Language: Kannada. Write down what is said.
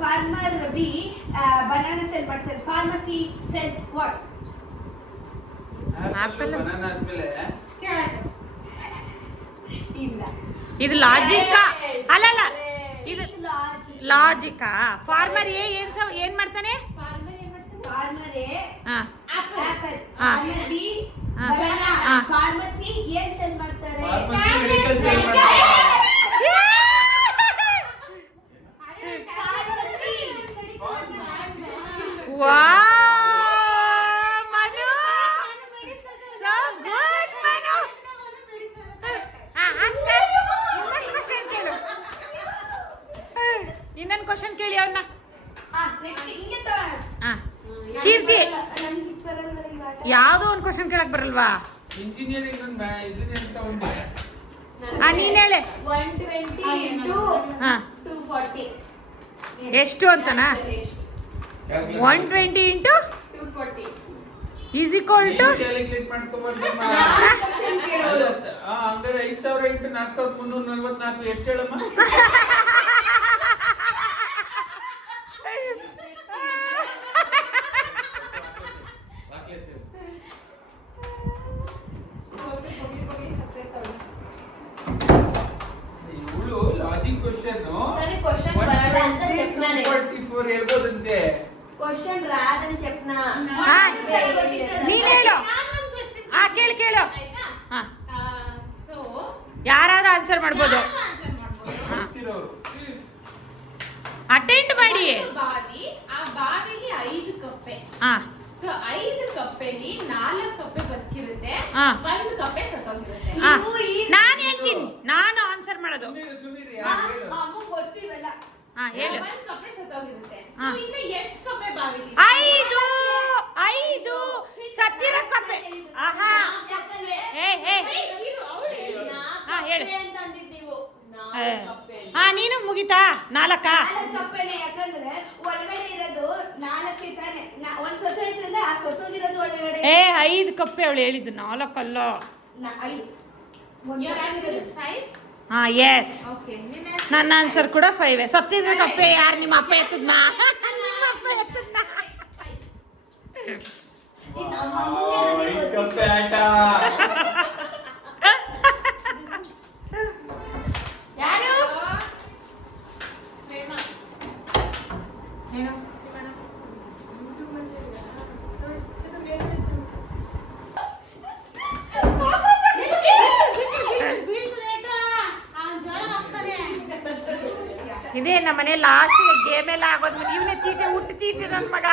ಫಾರ್ಮರ್ ಬಿ ಬನಾನಾ ಸೆಲ್ ಮಾಡ್ತಾರೆ. Pharmacy cells what? Apple. Banana ಆದ್ಮೇಲೆ ಇಲ್ಲ, ಇದು ಲಾಜಿಕ್ ಅಲ್ಲಲ್ಲ, ಇದು ಲಾಜಿಕಾ. ಫಾರ್ಮರ್ ಏನ್ ಮಾಡ್ತಾನೆ? ಫಾರ್ಮರ್ ಎ ಹಾ apple, farmer B banana, pharmacy ಏನ್ ಸೆಲ್ ಮಾಡ್ತಾರೆ? ಫಾರ್ಮಸಿ ಮೆಡಿಕಲ್ ಸೇಲ್ ಮಾಡ್ತಾರೆ. Manu, so good Manu. ಇನ್ನೊಂದು ಕ್ವಶನ್ ಕೇಳಿ ಅವನ್ನ. ನೆಕ್ಸ್ಟ್ ಹಿಂಗೆ ತಗೋಣ. ಕೀರ್ತಿ, ಯಾವ್ದೋ ಒಂದು ಕ್ವಶನ್ ಕೇಳಕ್ ಬರಲ್ವಾ? ಇಂಜಿನಿಯರಿಂಗ್ ಅಂತ ಒಂದು ನೀನ್ ಹೇಳೆ. 120 into 240 ಎಷ್ಟು ಅಂತನಾ? 120 into 240 is equal to calculate ಮಾಡ್ಕೊಂಡ್ಬರ್ತೀವಿ. ಹಂಗಾರೆ 5000 ಇಂಟು 4344 ಎಷ್ಟು ಹೇಳಮ್ಮ? ಇವಳು ಲಾಜಿಕ್ ಕ್ವಶನ್ ನನಗೆ ಕ್ವಶನ್ ಬರಲ್ಲ ಅಂತ చెప్పినాನೆ. 44 ಹೇಳ್ಬೋದಂತೆ. ಕ್ವಶನ್ ರಾదని చెప్పినా. ನೀನ್ ಹೇಳು. ಕೇಳು. ಸೊ ಯಾರಾದ್ರೂ ಆನ್ಸರ್ ಮಾಡ್ಬೋದು. ಅಟೆಂಡ್ ಮಾಡಿ. ಆ ಬಾವಿಲಿ 5 ಕಪ್ಪೆ. ಸೊ 5 ಕಪ್ಪೆಲಿ 4 ಕಪ್ಪೆ ಬದುಕಿರುತ್ತೆ, 1 ಕಪ್ಪೆ ಸತ್ತೋಗಿರುತ್ತೆ. ನಾನು ಹೇಳ್ತೀನಿ, ನಾನು ಆನ್ಸರ್ ಮಾಡೋದು. ಗೊತ್ತಿವಲ್ಲ. ಹೇಳು. 1 ಕಪ್ಪೆ ಸತ್ತೋಗಿರುತ್ತೆ. ಸೊ ಇನ್ನು ಎಷ್ಟು ಕಪ್ಪೆ ಬಾವಿಲಿ? 5 ಸತ್ತಿರೋ ಕಪ್ಪೆ. ಆಹಾ, ಹೇಳು. ಅಂತ ಅಂದಿದ್ದು ನೀವು. ನೀನು ಮುಗಿತಾ? 4 ಕಪ್ಪೆನೆ, ಯಾಕಂದ್ರೆ ಒಳಗಡೆ ಇರೋದು 4 ತಾನೆ. ಒಂದ್ ಸತ್ತೋಯ್ತಂದ್ರೆ ಆ ಸತ್ತೋಗಿರೋದು ಒಳಗಡೆ 5 ಕಪ್ಪೆ ಅವಳು ಹೇಳಿದ್ದು, 4 ಅಲ್ಲ. 5. Your answer is 5? Yes. Okay. ನನ್ನ ಆನ್ಸರ್ ಕೂಡ 5. ಸತ್ತಿರೋ ಕಪ್ಪೆ ಯಾರು? ನಿಮ್ಮ ಅಪ್ಪ ಎತ್ತದ್ನಾ? ಅಪ್ಪ ಎತ್ತದ್ನಾ? ಕಪ್ಪೆ ಆಟ. ಯಾರು? ಇದೇ ನಮ್ಮನೆ ಲಾಸ್ಟ್ ಗೇಮ್ ಎಲ್ಲ ಆಗೋದು. ಇವನೇ ತೀಟೆ ಹುಟ್ಟು ತೀಟೆ ನನ್ನ ಮಗ.